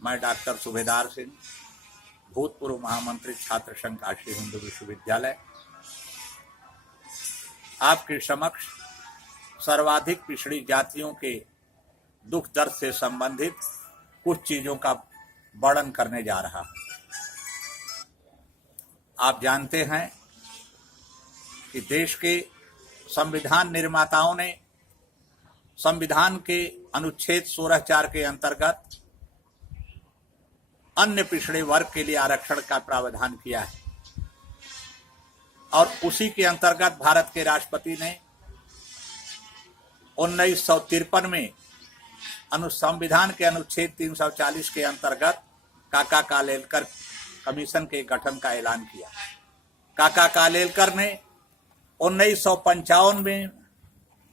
मैं डॉक्टर सुबेदार सिंह, भूतपूर्व महामंत्री छात्र संघ काशी हिंदू विश्वविद्यालय, आपके समक्ष सर्वाधिक पिछड़ी जातियों के दुख दर्द से संबंधित कुछ चीजों का वर्णन करने जा रहा हूं। आप जानते हैं कि देश के संविधान निर्माताओं ने संविधान के अनुच्छेद 16(4) के अंतर्गत अन्य पिछड़े वर्ग के लिए आरक्षण का प्रावधान किया है और उसी के अंतर्गत भारत के राष्ट्रपति ने 1953 में संविधान के अनुच्छेद 340 के अंतर्गत काका कालेलकर कमीशन के गठन का ऐलान किया। काका कालेलकर ने 1955 में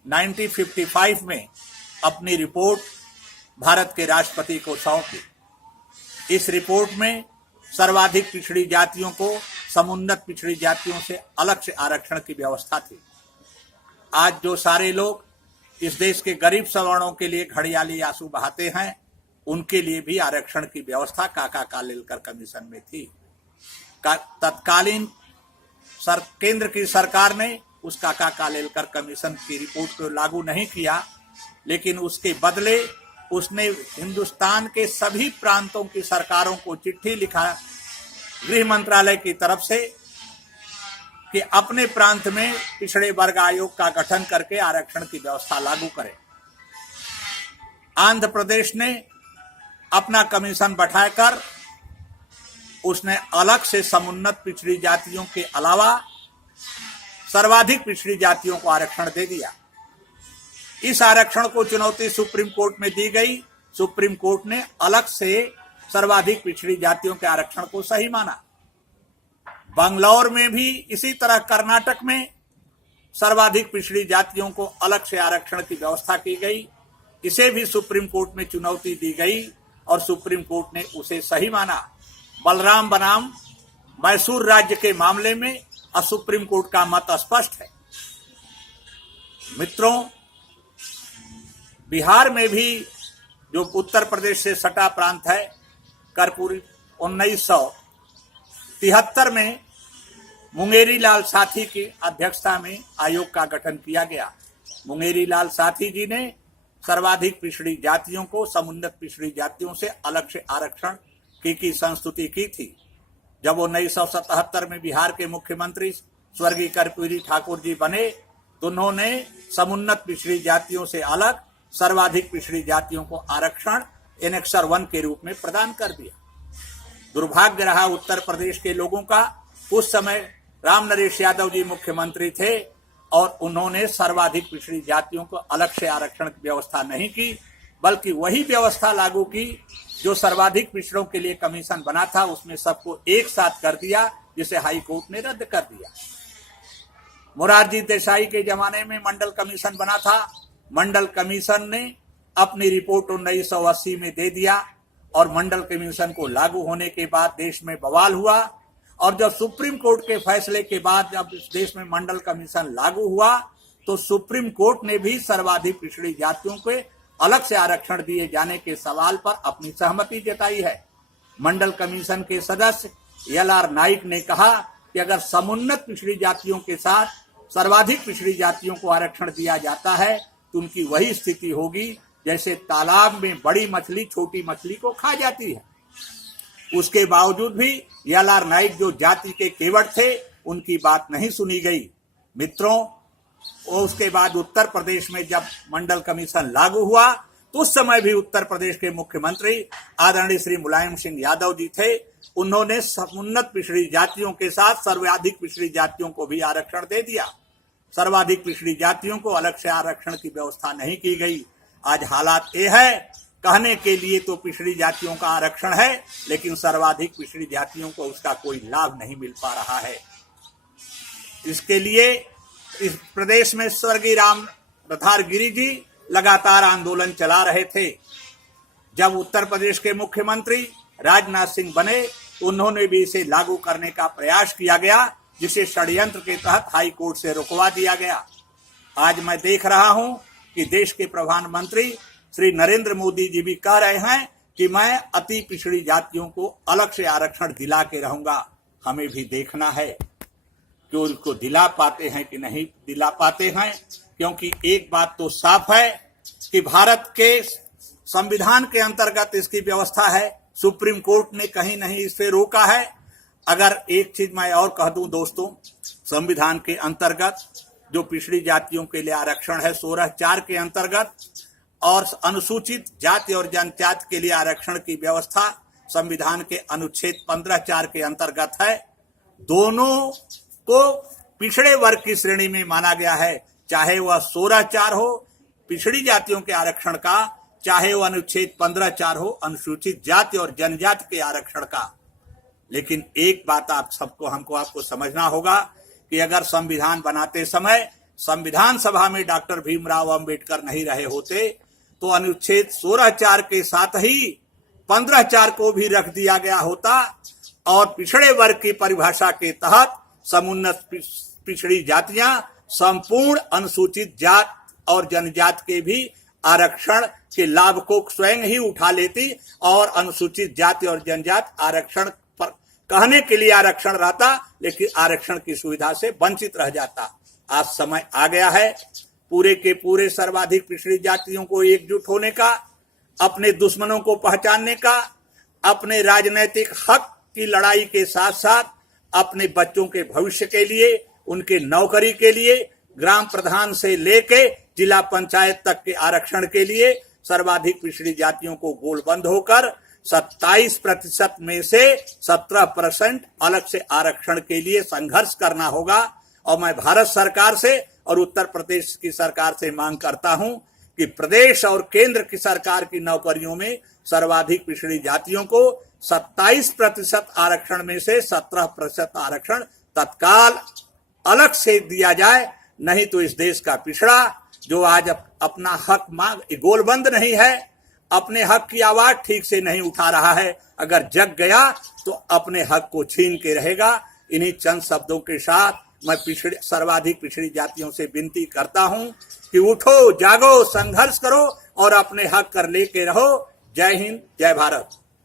1955 में अपनी रिपोर्ट भारत के राष्ट्रपति को सौंपी। इस रिपोर्ट में सर्वाधिक पिछड़ी जातियों को समुन्नत पिछड़ी जातियों से अलग से आरक्षण की व्यवस्था थी। आज जो सारे लोग इस देश के गरीब सवर्णों के लिए घड़ियाली आंसू बहाते हैं, उनके लिए भी आरक्षण की व्यवस्था काका कालेलकर कमीशन में थी। तत्कालीन केंद्र की सरकार ने उस काका कालेलकर कमीशन की रिपोर्ट को लागू नहीं किया, लेकिन उसके बदले उसने हिंदुस्तान के सभी प्रांतों की सरकारों को चिट्ठी लिखा गृह मंत्रालय की तरफ से कि अपने प्रांत में पिछड़े वर्ग आयोग का गठन करके आरक्षण की व्यवस्था लागू करें। आंध्र प्रदेश ने अपना कमीशन बैठाकर उसने अलग से समुन्नत पिछड़ी जातियों के अलावा सर्वाधिक पिछड़ी जातियों को आरक्षण दे दिया। इस आरक्षण को चुनौती सुप्रीम कोर्ट में दी गई। सुप्रीम कोर्ट ने अलग से सर्वाधिक पिछड़ी जातियों के आरक्षण को सही माना। बंगलौर में भी इसी तरह कर्नाटक में सर्वाधिक पिछड़ी जातियों को अलग से आरक्षण की व्यवस्था की गई। इसे भी सुप्रीम कोर्ट में चुनौती दी गई और सुप्रीम कोर्ट ने उसे सही माना। बलराम बनाम मैसूर राज्य के मामले में अब सुप्रीम कोर्ट का मत स्पष्ट है। मित्रों, बिहार में भी जो उत्तर प्रदेश से सटा प्रांत है, कर्पूरी 1973 में मुंगेरी लाल साथी की अध्यक्षता में आयोग का गठन किया गया। मुंगेरी लाल साथी जी ने सर्वाधिक पिछड़ी जातियों को समुन्नत पिछड़ी जातियों से अलग से आरक्षण की संस्तुति की थी। जब 1977 में बिहार के मुख्यमंत्री स्वर्गीय कर्पूरी ठाकुर जी बने तो उन्होंने समुन्नत पिछड़ी जातियों से अलग सर्वाधिक पिछड़ी जातियों को आरक्षण एनेक्सर 1 के रूप में प्रदान कर दिया। दुर्भाग्य रहा उत्तर प्रदेश के लोगों का, उस समय राम नरेश यादव जी मुख्यमंत्री थे और उन्होंने सर्वाधिक पिछड़ी जातियों को अलग से आरक्षण की व्यवस्था नहीं की, बल्कि वही व्यवस्था लागू की जो सर्वाधिक पिछड़ों के लिए कमीशन बना था, उसमें सबको एक साथ कर दिया, जिसे हाई कोर्ट ने रद्द कर दिया। मोरारजी देसाई के जमाने में मंडल कमीशन बना था। मंडल कमीशन ने अपनी रिपोर्ट 1980 में दे दिया और मंडल कमीशन को लागू होने के बाद देश में बवाल हुआ। और जब सुप्रीम कोर्ट के फैसले के बाद जब इस देश में मंडल कमीशन लागू हुआ तो सुप्रीम कोर्ट ने भी सर्वाधिक पिछड़ी जातियों को अलग से आरक्षण दिए जाने के सवाल पर अपनी सहमति जताई है। मंडल कमीशन के सदस्य LR नाइक ने कहा कि अगर समुन्नत पिछड़ी जातियों के साथ सर्वाधिक पिछड़ी जातियों को आरक्षण दिया जाता है तो उनकी वही स्थिति होगी जैसे तालाब में बड़ी मछली छोटी मछली को खा जाती है। उसके बावजूद भी LR नाइक जो जाति के केवट थे, उनकी बात नहीं सुनी गई। मित्रों, उसके बाद उत्तर प्रदेश में जब मंडल कमीशन लागू हुआ तो उस समय भी उत्तर प्रदेश के मुख्यमंत्री आदरणीय श्री मुलायम सिंह यादव जी थे। उन्होंने समुन्नत पिछड़ी जातियों के साथ सर्वाधिक पिछड़ी जातियों को भी आरक्षण दे दिया। सर्वाधिक पिछड़ी जातियों को अलग से आरक्षण की व्यवस्था नहीं की गई। आज हालात ये है, कहने के लिए तो पिछड़ी जातियों का आरक्षण है, लेकिन सर्वाधिक पिछड़ी जातियों को उसका कोई लाभ नहीं मिल पा रहा है। इसके लिए इस प्रदेश में स्वर्गीय राम प्रधार गिरि जी लगातार आंदोलन चला रहे थे। जब उत्तर प्रदेश के मुख्यमंत्री राजनाथ सिंह बने तो उन्होंने भी इसे लागू करने का प्रयास किया गया, जिसे षड्यंत्र के तहत हाई कोर्ट से रुकवा दिया गया। आज मैं देख रहा हूं कि देश के प्रधानमंत्री श्री नरेंद्र मोदी जी भी कह रहे हैं कि मैं अति पिछड़ी जातियों को अलग से आरक्षण दिला के रहूंगा। हमें भी देखना है कि उनको दिला पाते हैं कि नहीं दिला पाते हैं, क्योंकि एक बात तो साफ है कि भारत के संविधान के अंतर्गत इसकी व्यवस्था है। सुप्रीम कोर्ट ने कहीं नहीं इसे रोका है। अगर एक चीज मैं और कह दूं दोस्तों, संविधान के अंतर्गत जो पिछड़ी जातियों के लिए आरक्षण है 16(4) के अंतर्गत, और अनुसूचित जाति और जनजाति के लिए आरक्षण की व्यवस्था संविधान के अनुच्छेद 15(4) के अंतर्गत है। दोनों को पिछड़े वर्ग की श्रेणी में माना गया है, चाहे वह 16(4) हो पिछड़ी जातियों के आरक्षण का, चाहे वह अनुच्छेद 15(4) हो अनुसूचित जाति और जनजाति के आरक्षण का। लेकिन एक बात हमको आपको समझना होगा कि अगर संविधान बनाते समय संविधान सभा में डॉक्टर भीमराव अंबेडकर नहीं रहे होते तो अनुच्छेद 16(4) के साथ ही 15(4) को भी रख दिया गया होता और पिछड़े वर्ग की परिभाषा के तहत समुन्नत पिछड़ी जातियां संपूर्ण अनुसूचित जात और जनजाति के भी आरक्षण के लाभ को स्वयं ही उठा लेती और अनुसूचित जाति और जनजाति आरक्षण पर कहने के लिए आरक्षण रहता, लेकिन आरक्षण की सुविधा से वंचित रह जाता। आज समय आ गया है पूरे के पूरे सर्वाधिक पिछड़ी जातियों को एकजुट होने का, अपने दुश्मनों को पहचानने का, अपने राजनीतिक हक की लड़ाई के साथ साथ अपने बच्चों के भविष्य के लिए, उनके नौकरी के लिए, ग्राम प्रधान से लेके जिला पंचायत तक के आरक्षण के लिए सर्वाधिक पिछड़ी जातियों को गोलबंद होकर 27% में से 17% अलग से आरक्षण के लिए संघर्ष करना होगा। और मैं भारत सरकार से और उत्तर प्रदेश की सरकार से मांग करता हूं कि प्रदेश और केंद्र की सरकार की नौकरियों में सर्वाधिक पिछड़ी जातियों को 27% आरक्षण में से 17% आरक्षण तत्काल अलग से दिया जाए, नहीं तो इस देश का पिछड़ा जो आज अपना हक मांग गोलबंद नहीं है, अपने हक की आवाज ठीक से नहीं उठा रहा है, अगर जग गया तो अपने हक को छीन के रहेगा। इन्हीं चंद शब्दों के साथ मैं सर्वाधिक पिछड़ी जातियों से विनती करता हूं कि उठो, जागो, संघर्ष करो और अपने हक कर लेके रहो। जय हिंद, जय भारत।